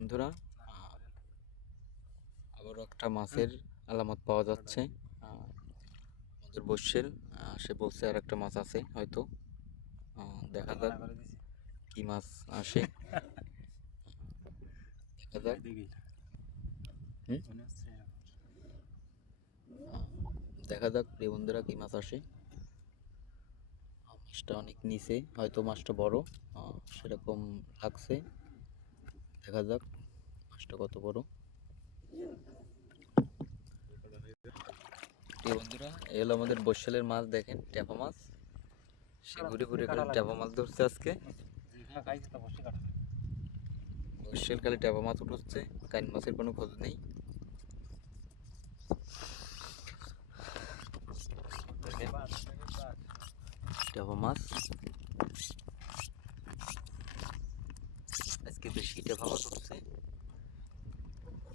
বন্ধুরা, আবারও একটা মাছের আলামত পাওয়া যাচ্ছে। আমাদের বসছেল সে বলছে আর একটা মাছ আছে হয়তো। দেখা যাক কি মাছ আসে। দেখা যাক। দেখা যাক প্রিয় বন্ধুরা কি মাছ আসে। মাছটা অনেক নিচে, হয়তো মাছটা বড়, সেরকম লাগছে। দেখা যাক মাছটা কত বড়। প্রিয় বন্ধুরা, এই হলো আমাদের বরিশালের মাছ। দেখেন, ট্যাপা মাছ। সে ঘুরে ঘুরে খালি ট্যাপা মাছ ধরছে আজকে। বরিশাল খালি ট্যাপা মাছ উঠছে, কাইন মাছের কোনো খোঁজ নেই। ট্যাপা মাছ আজকে বেশি ট্যাপা মাছ উঠছে।